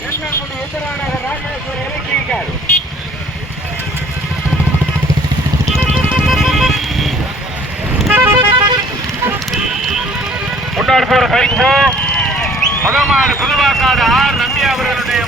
எண்ணங்குடி உத்தரவாணர் ராமேஸ்வர இலக்கியங்கள் முன்னாடி போற பைக் போ மகமாடு புதுவாக்காடு ஆர் நம்பி அவர்களுடைய